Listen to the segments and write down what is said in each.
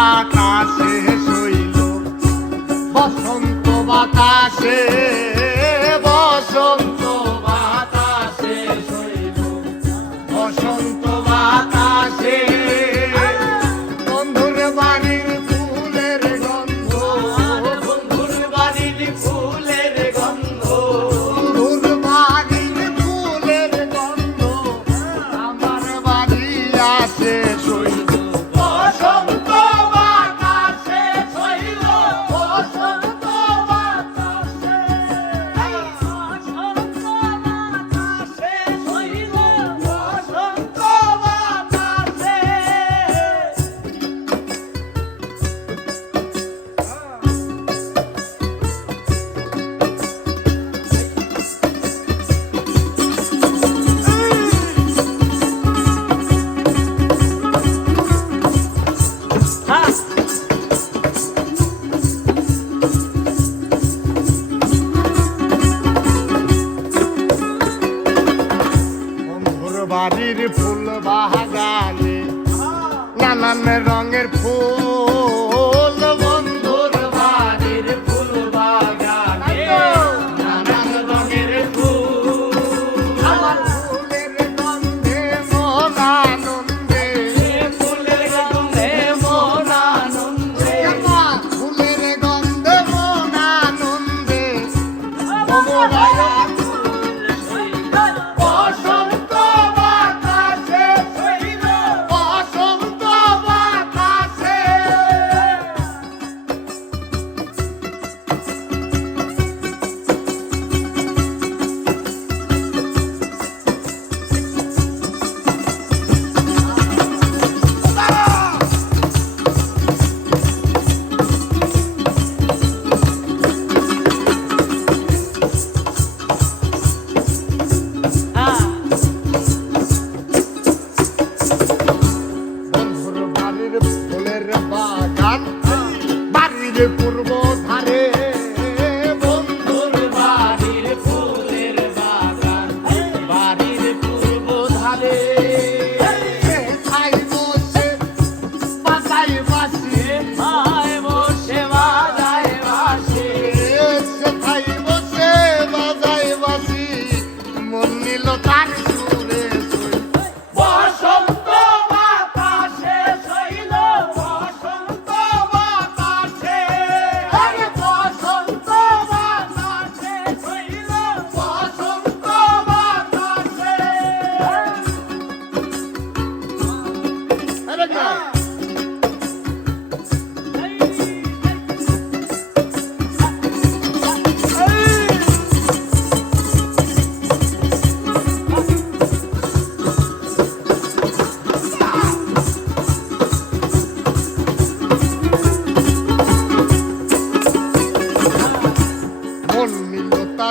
বাতাসে শৈল। বসন্ত বাতাসে নদীর পূর্ব ধারে।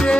রে